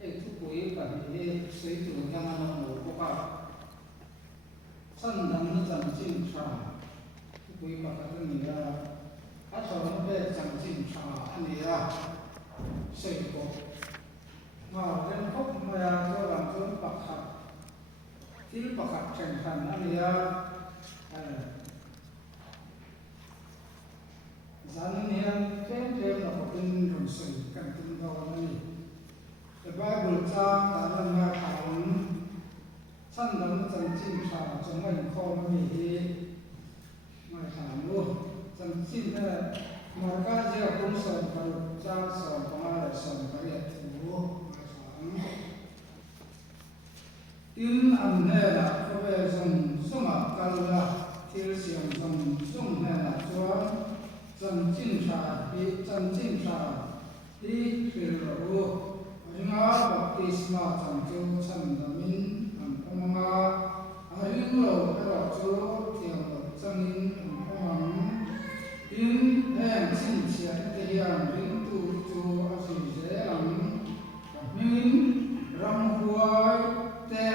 Ê thu quý cả đi xây trụ cho nó nổ có cả sân đầm nó chẳng chim trà thu quý cả cái này là các cháu nó về chẳng chim trà anh ấy là xây cổ mà lên khóc mà cho làm cơn bạc hạt thiếu bạc hạt thành thành anh ấy là giá nên hiện thêm là một tin rộng sử cần tin vào này The Bible trang đã làm ra thảo sân đấm chân chim trà trong ngày kho nó bị ngày thảo luôn chân chim này mà các gia cũng sờn vào trang sờn vào lại sờn vào lại thủ ngày tin ăn này là có vẻ dùng số mặt cao là thiếu xiềng dùng này là cho chân chim trà đi phía rồi nga baptisma chamchu chandamin amanga aringo pero chu thiang changin amang in em sin chia te hian ring tu chu asi je ang min ram huai te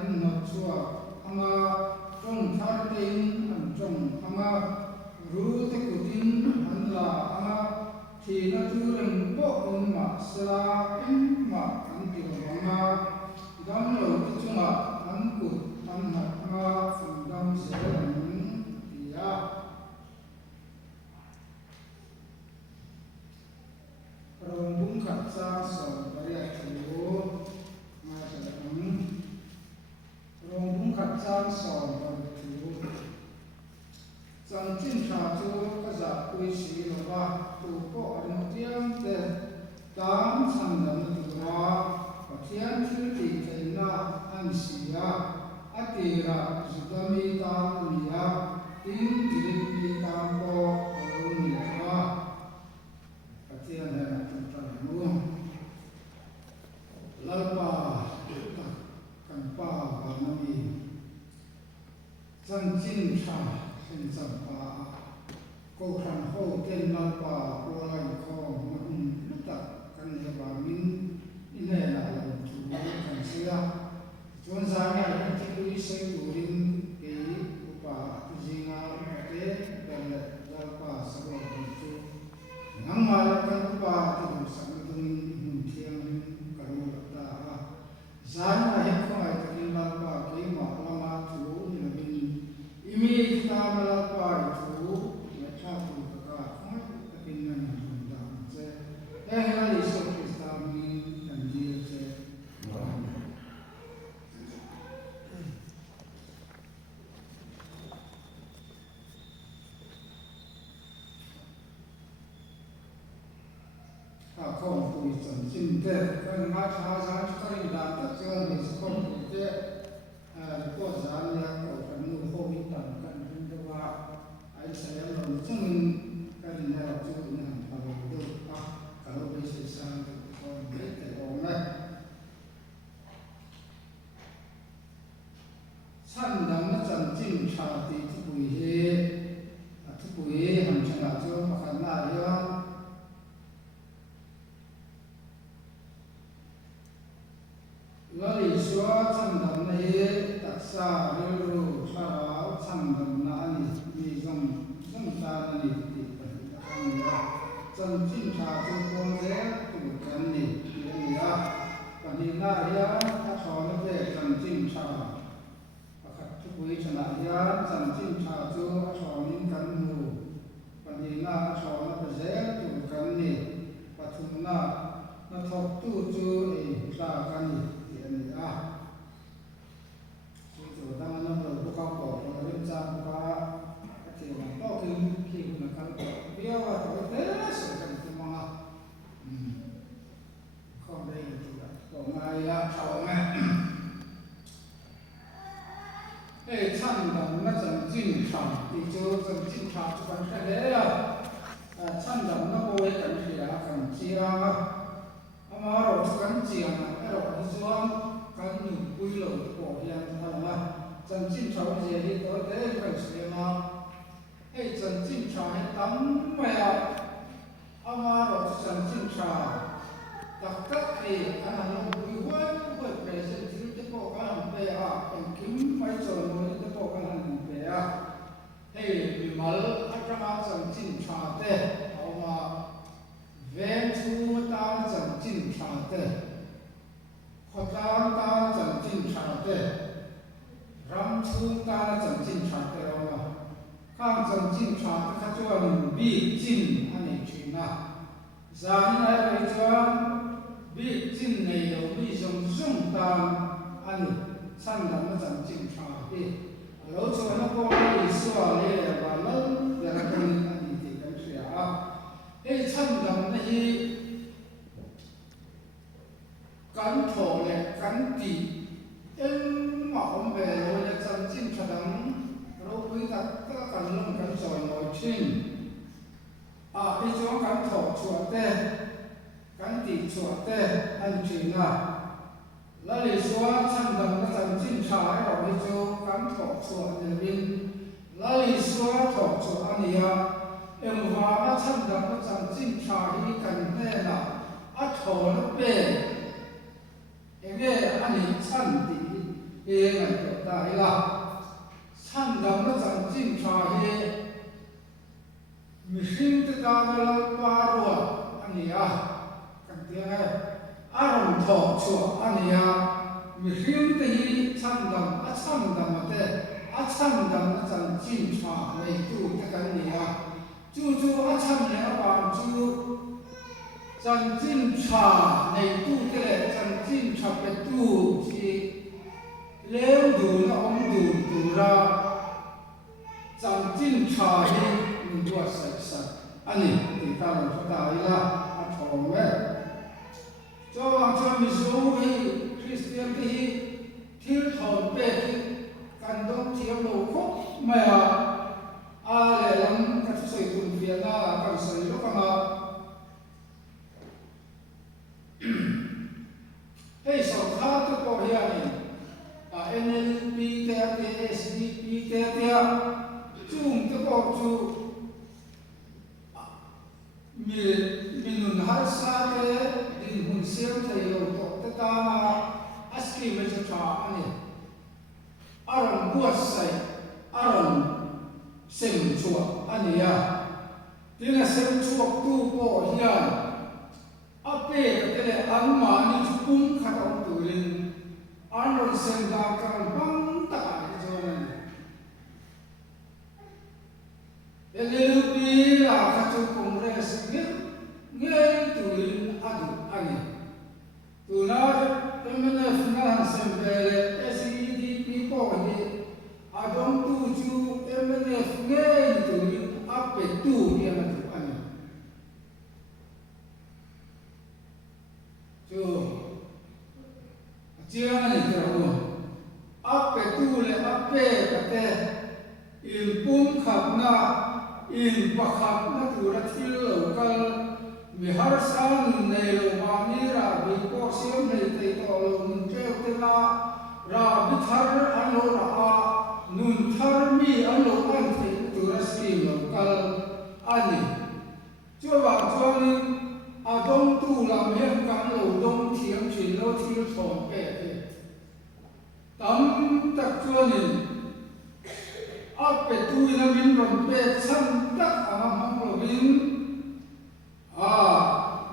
an no chua anga trong thar tin an trong anga ru te kutin an la anga thì nó tu rừng bộ in mà sla in mà ăn tiểu mà gam lâu cái chung mà ăn cụt ăn hạt mà phần gam sẽ làm thì à rồi bung khát sa sầu bari atu mà sẽ làm rồi bung khát sa sầu bari atu chẳng chim trà chu cái giả quy sĩ là ba tu có ở một tiếng để tám trăm năm tu ra và thiên thứ tỷ thế na anh sĩ à ati ra sutami tam niya tin diri tam ko orun niya và thiên này là tam tam luôn lalpa kan pa và nami chẳng chim trà sinh sản pa cô khăn hô tên mal pa cô lai kho mun tak kan he ba min ine la la chu kan sia chon za nga la ti ku se urin ke upa jinga te ben la pa sa ro chu nang ma la kan upa ti sang dun thiang ka ro ta za na he ko ai ti mal pa ke ma la ma chu ni bin imi ta ma la pa chu ya cha tu ka ka ka pin na na da se la li so Krista mi kan ji se không tùy chuẩn chim tê con ngã phá giá cho các anh đạt tất cho mình sẽ không tùy tê có giá là cổ phần mua khô bị tầm cần hơn đâu ạ anh sẽ làm cho mình cái này là cho mình làm vào được cả lúc bây giờ sang con biết cái ổn này săn đắm nó chẳng chim trà thì thu bùi hàm chẳng là cho mà khán lại đó lo li xóa chăm đầm này đặc xa lưu xa báo chăm đầm na ani mi dòng ta ani thì phải chân chim trà chân con dễ tụ chân này thì là và đi na ya ta cho nó về chân chim trà và khát chút quý chân ya chân chim trà cho cho những căn mù và đi na cho nó dễ tụ chân này và thùng na nó thọc tu chu ấy ra căn này chúng tôi đang nằm ở bộ cao cổ và bên trong và thì là bao nhiêu khi mà căn cổ bây giờ tôi thấy sự cần thiết mà không đây là cổ ngày sau ngày để chăn đầm nó chẳng chim trà thì cho chẳng chim trà cho con cái đấy là chăn đầm nó bôi cần gì là cần chia mà rồi cần chia mà rồi xuống kan ni pui lo ko hian thala chan chin thau je hi to te kan sema ei chan chin tha he tam ma ama ro chan chin tha anh hàng lông quý quay quay present thiếu cái bộ cái hàng bè em kiếm mấy chỗ mới cái bộ cái hàng bè hey vì mà anh ra chẳng chinh trả thế họ mà về thu ta chẳng chinh trả thế họ ta chẳng chinh trả thế ram thu ta chẳng chinh trả thế họ mà khang chẳng chinh trả thế khác cho mình bị chinh anh ấy chuyện nào giờ này bây giờ bị chinh này đâu bị dùng ta anh sang năm nó chẳng chinh trả thế lâu cho nó có cái số này và nó là cái anh thì cái gì à cái sang năm này cán thổ này cán tỉ em mà ông về rồi là chẳng chinh trả đắng rồi quý ta tất cả cán lông cán giỏi ngồi trên cái chỗ cán thổ chuột tê cán tỉ chuột tê anh chuyện à là lý do sang năm nó chẳng chinh trả rồi cái chỗ cán thổ chuột này bên là lý do thổ chuột anh à em hóa sang năm nó chẳng chinh trả thì cần thế nào thổ nó bể nghe anh ấy chăn thì nghe ngày hiện tại là chăn đầm nó chẳng chinh trả he mình sinh từ ta là ba rồi anh ấy cần tiếng này đồng thọ chùa anh ấy mình sinh từ chăn đầm chăn đầm nó chẳng chinh trả này tu cái này chú chăn này bạn chú chẳng chinh trả này tu cái này chẳng chinh trả cái tu chỉ nếu đủ nó ông đủ ra chẳng chinh trả thì mình đua sạch anh ấy thì ta làm cho ta là thòng vậy cho mình số cái Christian thì thiếu thòng về thì cần đông thiếu đồ khóc mà lại làm các sự tuần phiền là các sự lúc mà hey so khá tôi có hiểu này NLP thế SDP thế chung tôi có chú mình nun har sa thế din hun siêu thầy lâu tổ ta aski với cho cha anh aron buat say aron xem chùa anh tiếng là xem chùa tu có hiền ape cái này ăn mà đi chụp bung khát ông tự lên ăn rồi xem ra càng băng tạ cái chỗ này NLP là các chỗ cùng ra sự nghe tự lên anh từ đó em nói là xem về SEDP có gì đông tu chú em nói nghe tự lên ape tu dia là anh chưa này rồi ape tu le ape kate il pum khap na il pakhap na tu ra thil lo kal mi har san nei lo ma ni ra bi ko sim nei te to lo nun treo te na ra bi thar an lo ra nun thar mi an lo an te tu ra sim lo kal ani chưa bảo cho nên đông tu làm hiện cán lầu đông thiếm chuyển lâu thiếu thổn bể tấm tắc chua nhìn áp bể tu là mình rộng bể sân tắc mong là mình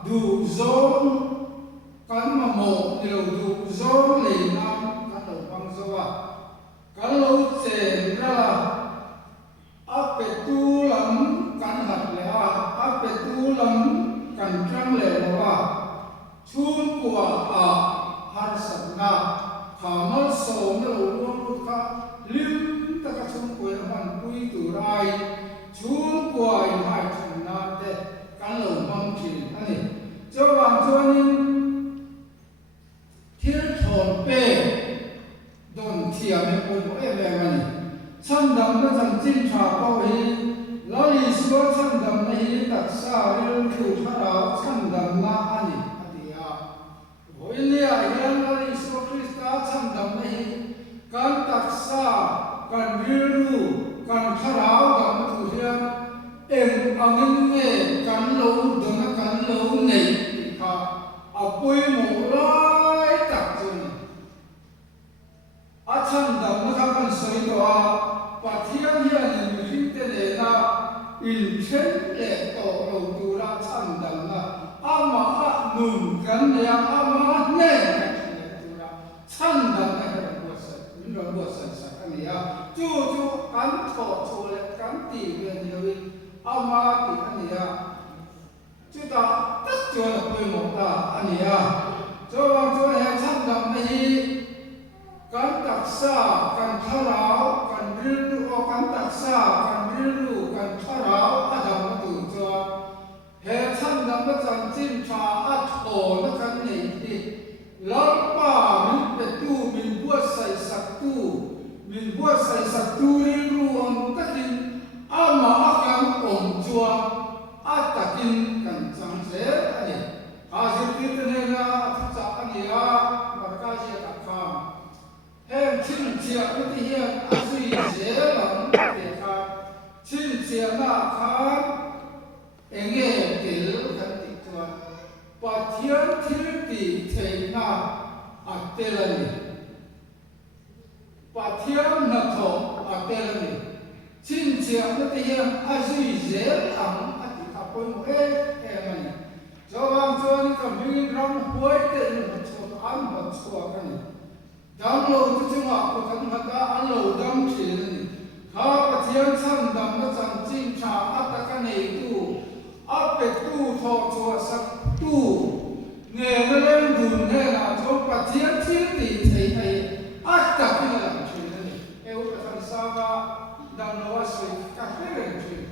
đủ dấu cán mà mộ điều đủ dấu lì nam cán lầu băng dấu cán lầu chèn ra áp bể tu lắm cán hạt lẻ áp bể tu lắm cần trăng lệ là chun của har sat na khamal so na luôn ka lim ta ka chun của man pui tu rai chun của hai thằng na te kan lo mang chin ani cho wang cho nin thil thon pe don thia me ko e ve mani cham dam na cham chin tha ko hi lo li so cham dam nei tak sa ri thu tha ra cham dam na ani atia hoilia yan lo li so Krista cham dam nei kan tak sa kan ru kan tha ra dam thu hia em angin nge kan lo dona kan lo nei kha apoi mo mừng gắn nhà ama nè chân đầm này là bùa sợi những rồi bùa sợi sạch anh ấy chú cắn thọ chú lại cắn tỉ về nhiều ama tỉ anh ấy chú ta tất cho là quê một ta anh ấy cho này chân đầm này cắn đặc sa cắn tháo ráo cắn riu cắn đặc sa cắn riu cắn tháo ráo adam nó tự cho hệ chân đầm nó chân chim trà thổ nó cắn này thì lắm ba mình buat sai satu ribu orang takin ama akan jua atakin kencang saya ni hasil kita ni lah tak ni berkasi takkan hem chin cia itu dia asli saya lah mereka chin cia nak kan engge tel kan tuan patian tirti tena atelani Patiam nato apelani, cincin nanti yang asli zel am ati kapoi mo mani. Jawab ni kami ram buat itu macam am macam ni. Damlo itu cuma aku kan mata anlo dam ni. Kalau patiam sam dam macam cinca atakan itu, apa tu thọ chua sak tu, nghe nó lên đường nghe là cho patiam tirti thấy Asta pina la cucina e o per pensava da nuova sui caffè cucina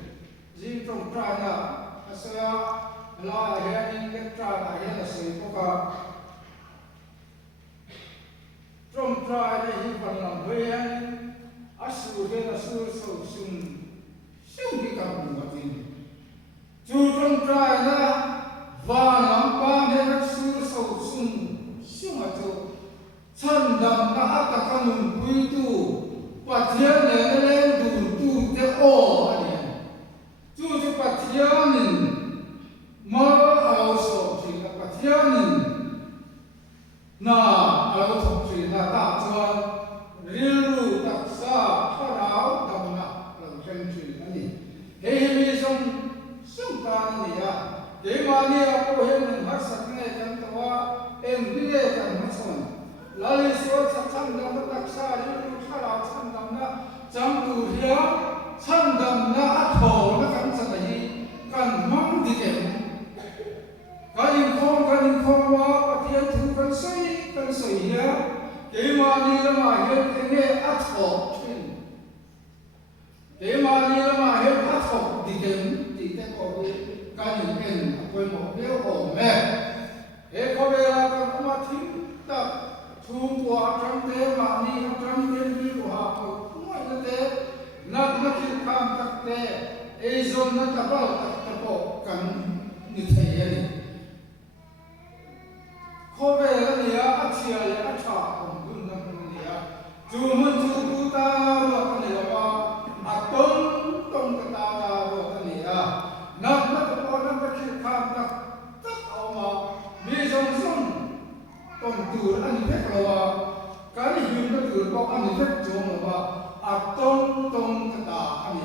zin from prana asaya la hearing lecture la hela sui poka from prana hi panam hoyan asu hela sur so sum di kamu matin ju from prana va nampa hela sur so sum atu chân đầm đã áp cả con mừng quy tu và thiên này nó lên tu thế ô này chú cho bà thiên mình mơ áo sổ chỉ là bà thiên mình na áo sổ chỉ là tạ cho riu đặc sa thọ áo đầm nặng là chân chỉ là gì thế mi sông ta này để mà đi cô hiện mình hát sắc này chẳng tao em đi đây chẳng hát xong Lalu suatu candam tak sari kalau candam na jam tu dia candam na atau na kan sanahi kan mang dikem kan kong wa patian tu kan sai ya kemani lama he enge atau kemani lama he atau dikem ko kan ken apa mo dia ko me ko bela kan mati tak Tung tua trăng tế mà ni trăng tế đi của họ mỗi cái tế nát nó chịu cam tắc tế ezon nó tập vào tập bộ cần như thế này khó về cái gì á chia là ăn chả cũng đúng là cái gì á chú muốn chú ta rồi cái này là tông cái ta rồi cái này nát nó tập vào nó chịu cam tắc ao mà bây giờ còn từ anh phép là cái hình nó từ có anh phép chung là tông cái ta anh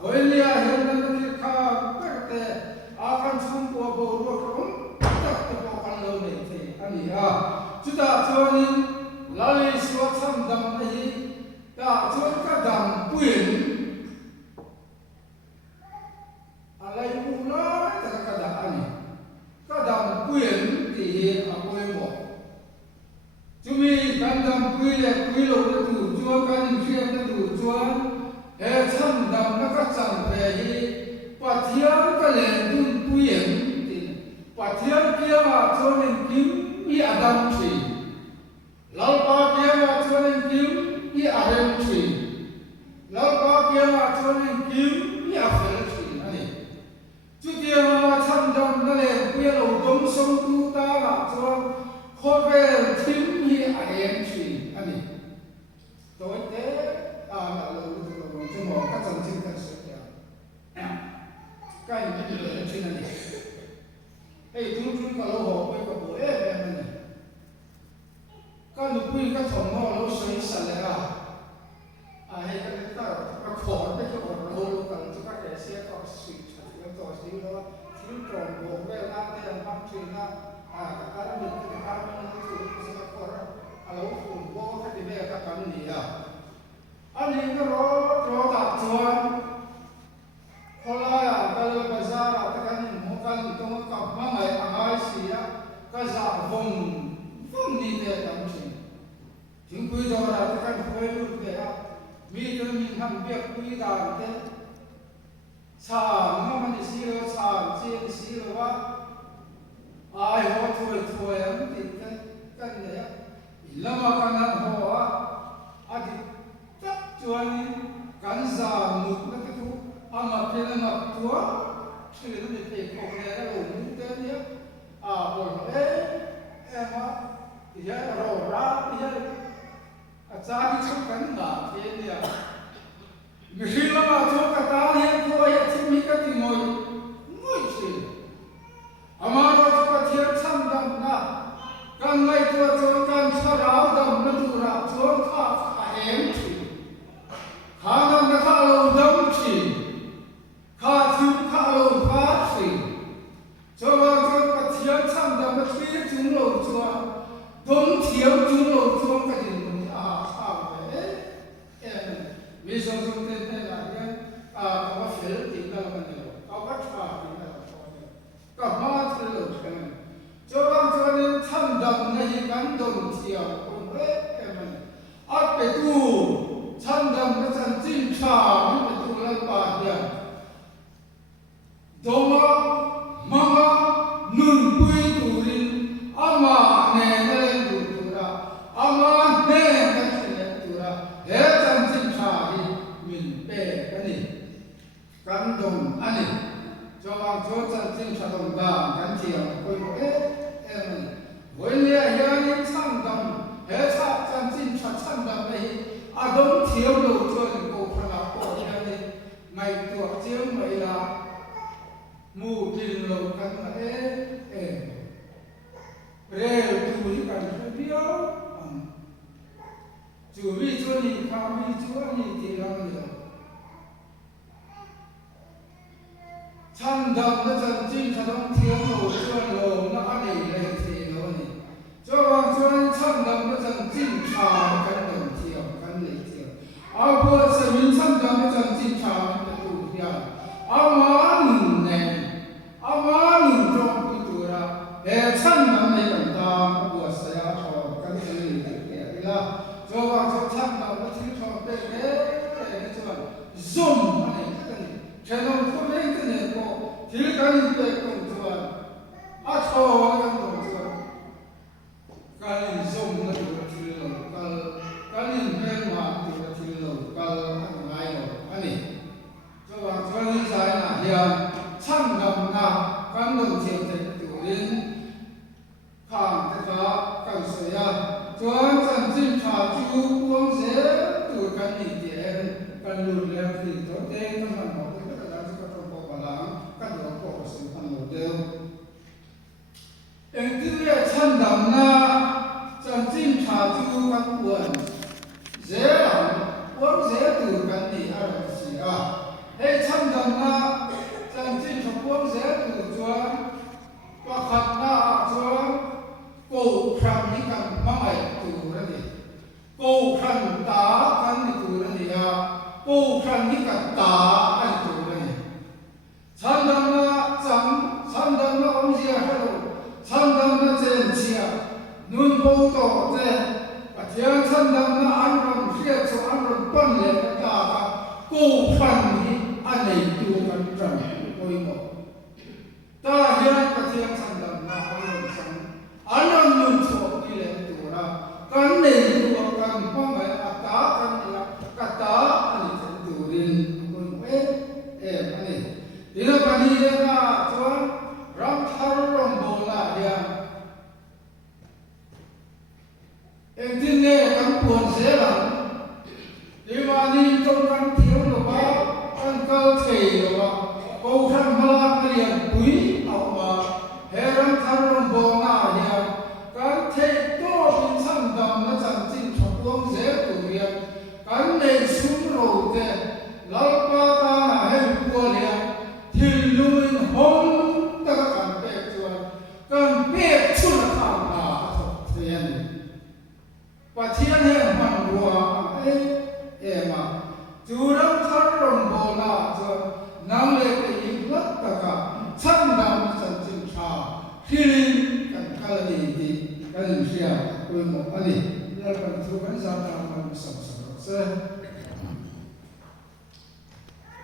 với lia hiện nó cái kha cái thế akan chung qua bộ rồi cũng tất cả bộ căn lâu này thì anh chúng ta cho nên lấy số trăm đầm này ta cho cái đầm quyền lấy u nó cái đầm anh cái đầm quyền thì chúng mình cần đầm quy lộ nó đủ chúa cần chuyên nó đủ chúa hệ chân đầm nó các chẳng về đi và thiếu cái lệ đun quyền và thiếu kia mà cho nên kiếm ý Adam chỉ lão ba kia mà cho nên kiếm ý Adam chỉ lão ba kia mà cho nên kiếm ý Adam chỉ này chú kia mà chân đầm nó lệ quy lộ đông sông tu ta là cho khó về thiên hi ai chỉ anh ấy tối thế là chúng nó các dòng chính các sự kiện cái này là chuyện này hey chúng ta lâu họ quay qua buổi em này các nước quy các thằng nó lâu sống sạch lại hay cái ta các khó cái chỗ lâu lâu cần cho các cái xe có sự thật cái tòa xíu đó thiếu tròn bộ về làm tiền làm chuyện anh có rõ đạt chuẩn hôm nay cái lời bây giờ là cái một cái trong cái mà ngày ai xí á cái giả vùng vùng đi về tâm sinh chúng quy rồi là cái quay lút về á mi cho mình làm việc quy đạo thế sao mà mình xí rồi sao xí rồi quá ai họ thôi em thì cái này á lama cái nào họ á thì chắc chuẩn cái giả một cái thứ ama pela na tua chile no te cognera lo muito dia por ema ya ro ra ya acha ki kan na ke dia mihila ma to ka ta ya ko ya thimi ka ti ngoi chi amaro to ka thia cham dam na kan ngai to cho kan sarau dam na tu ra cho kha hem chi khana na kha lo dam chi khá thiếu khá lâu phát sinh cho cái thiếu tham gia cái thiếu chúng lâu cho đúng thiếu chúng lâu cho cái gì mình sao vậy vì sao chúng ta thế là cái có phải tìm ra cái này có bắt phải tìm ra có mà thì lâu cái này cho nên tham gia cái cảm động thiếu cũng vậy áp cái tu tham gia cái chân chính cha cái tu là bao nhiêu Doma mama nun pui turin ama ne ne tura ama ne ne tura he chan chin cha hi min pe ani kan dom ani cho ang cho chan chin cha dom da kan chiang koi mo em voi le ya ni chang dam he cha chan chin cha chang dam nei a dom thiam lo cho ni ko phra ko ya ni mai tu chiang mai la mù tin lâu căn là rêu tu đi cảnh phải biết chủ vi chúa ni khao vi chúa ni thì làm được chăn đầm nó chân chính cho nó thiếu đồ chúa lồ nó ăn này lên thì nó này cho bằng chúa chăn đầm nó chân chính chào cái đồng thiếu cái này thiếu áo bữa sẽ mình chăn đầm nó chân chính chào cái tu thiếu áo món này aman trong cái tuổi là chân năm nay chúng ta buổi sáng họ cái gì cái là cho vào cho chân năm nó thiếu cho cái chuyện zoom này cái này cho nó không lấy cái này có thiếu cái này cũng chuyện cho cái cũng chuyện cái này zoom nó thiếu cái này bên ngoài thiếu cái này anh này cho vào cho nên sai là hiện chăn đầm na căn đồng thiệt thế tự nhiên khang thế cả cảnh sợi à cho chân chính trả chú quân sẽ tự căn nhị tiền căn lùn leo thì tốt thế căn làm một cái tất cả các trong bộ bà láng căn đó có sự thành một điều em tự nhiên chăn đầm na chân chính trả chú căn quân dễ làm quân dễ tự căn nhị ở đâu gì à hay chăn đầm na chân chính cho quân dễ tự chuan và khát na chuan cổ khăn những cái mày tự ra đi cổ khăn ta khăn đi tự ra đi à cổ khăn những cái ta anh tự ra đi chân đầm na ông gì hết rồi chân đầm na trên chia nun bầu to thế và tiếng chân đầm na anh còn phía chỗ anh còn bận lên cái ta cổ khăn những anh này tự khăn trần ôi một ta hiện cái tiếng chân đầm na anh còn sống anh luôn chỗ đi lên tu ra cái này tu cái phong cái ta cái ta anh tu đến con em anh đi là cái gì đấy à cho ram thar ram bola dia em tin nghe cái buồn dễ lắm đi mà đi trong cái thiếu rồi ba cái cơ thể rồi ba câu khăn ba cái liền quý học mà nang le ke lat ta ka chan dam chan chin tha hilin kan kala ni kan sia ko mo ani la kan thu kan sa ta ma sa sa